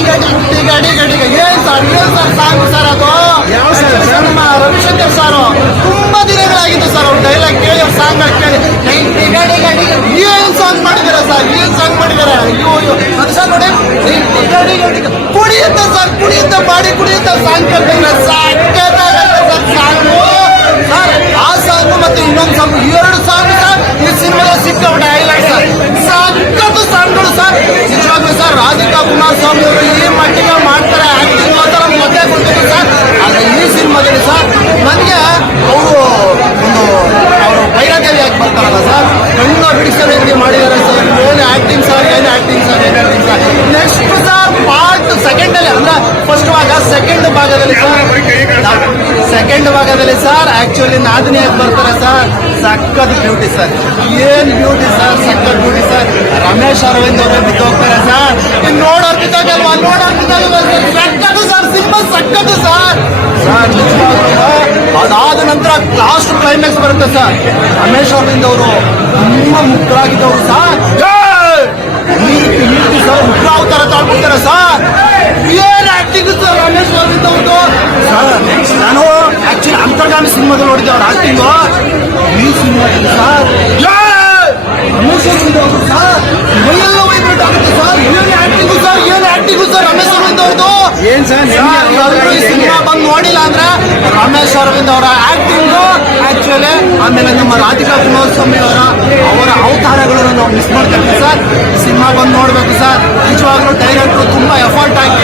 ಗಾಡಿ ಗಡಿ ಗಾಡಿ ಗಡಿ ಗಡಿಗೆ ಏನ್ ಸರ್ ಏನ್ ಸರ್ ಸಾಂಗ್ ಸರ್ ಅದು ನಮ್ಮ ರವಿಶಂಕರ್ ಸಾರು ತುಂಬಾ ದಿನಗಳಾಗಿತ್ತು ಸರ್ ಅವ್ರ ಡೈಲಾಗ್ ಕೇಳಿ ಸಾಂಗ್ ಕೇಳಿ ನೈಂಟಿ ಗಾಡಿ ಗಡಿ ಏನ್ ಸಾಂಗ್ ಮಾಡಿದಾರೆ ಸರ್ ಏನ್ ಸಾಂಗ್ ಮಾಡಿದಾರೆ ಅಯ್ಯೋ ಅಯ್ಯೋ ಮನುಷ್ಯ ನೋಡಿ ನೈಂಟಿ ಕುಡಿಯುತ್ತೆ ಸರ್ ಕುಡಿಯುತ್ತೆ ಮಾಡಿ ಕುಡಿಯುತ್ತೆ ಸಾಂಗ್ ಕೇಳ್ತಾರೆ ಭಾಗದಲ್ಲಿ ಸರ್ ಸೆಕೆಂಡ್ ಭಾಗದಲ್ಲಿ ಸರ್ ಆಕ್ಚುಲಿ ನಾದಿನಿ ಆಗಿ ಬರ್ತಾರೆ ಸರ್ ಸಕ್ಕದ್ ಬ್ಯೂಟಿ ಸರ್ ಏನ್ ಬ್ಯೂಟಿ ಸರ್ ಸಕ್ಕದ್ ಬ್ಯೂಟಿ ಸರ್ ರಮೇಶ್ ಅರವಿಂದ್ ಅವರೇ ಬಿದ್ದು ಹೋಗ್ತಾರೆ ಸರ್ ಇನ್ನು ನೋಡೋರ್ ಬಿದ್ದಾಗಲ್ವಾ ಬಿದ್ದಾಗಲ್ವಾ ಸರ್ ಸಿನಿಮಾ ಸಖತ್ತು ಸರ್ ಸರ್ ಅದಾದ ನಂತರ ಲಾಸ್ಟ್ ಕ್ಲೈಮ್ಯಾಕ್ಸ್ ಬರುತ್ತೆ ಸರ್ ರಮೇಶ್ ಅರವಿಂದ್ ಅವರು ತುಂಬಾ ಮುಕ್ತರಾಗಿದ್ದವರು ಸರ್ ಏಯ್! ನೀತಿ ನೀತಿ ಸರ್ ಮುಕ್ತ ಅವತಾರ ತಾಳ್ಬಿಡ್ತಾರೆ ಸರ್ ಏನ್ ಆಕ್ಟಿಂಗ್ ಸರ್ ರಮೇಶ್ ಅರವಿಂದ್ ಅವ್ರದ್ದು ಸರ್ ನಾನು ಅಂತರ್ಗಾಮಿ ಸಿನಿಮಾದಲ್ಲಿ ನೋಡಿದ್ದೆ ಅವ್ರ ಆಕ್ಟಿಂಗ್ ಈ ಸಿನಿಮಾದಲ್ಲಿ ಸರ್ ಮೈಯೆಲ್ಲ ವೈಬ್ರೇಟ್ ಆಗುತ್ತೆ ಸರ್ ಏನ್ ಆಕ್ಟಿಂಗು ಸರ್ ಏನ್ ಆಕ್ಟಿಂಗು ಸರ್ ರಮೇಶ್ ಅರವಿಂದ್ ಅವ್ರದ್ದು ಏನ್ ಸರ್ ಯಾರು ಈ ಸಿನಿಮಾ ಬಂದು ನೋಡಿಲ್ಲ ಅಂದ್ರೆ ರಮೇಶ್ ಅರವಿಂದ್ ಅವರ ಆಕ್ಟಿಂಗ್ ಆಕ್ಚುಲಿ ಆಮೇಲೆ ನಮ್ಮ ರಾಧಿಕಾ ಕುಮಾರಸ್ವಾಮಿ ಅವರ ಅವರ ಅವತಾರಗಳನ್ನು ನಾವು ಮಿಸ್ ಮಾಡ್ತೇವೆ ಸರ್ ಸಿನಿಮಾ ಬಂದು ನೋಡ್ಬೇಕು ಸರ್ ನಿಜವಾಗ್ಲೂ ಡೈರೆಕ್ಟರ್ ತುಂಬಾ ಎಫರ್ಟ್ ಹಾಕಿ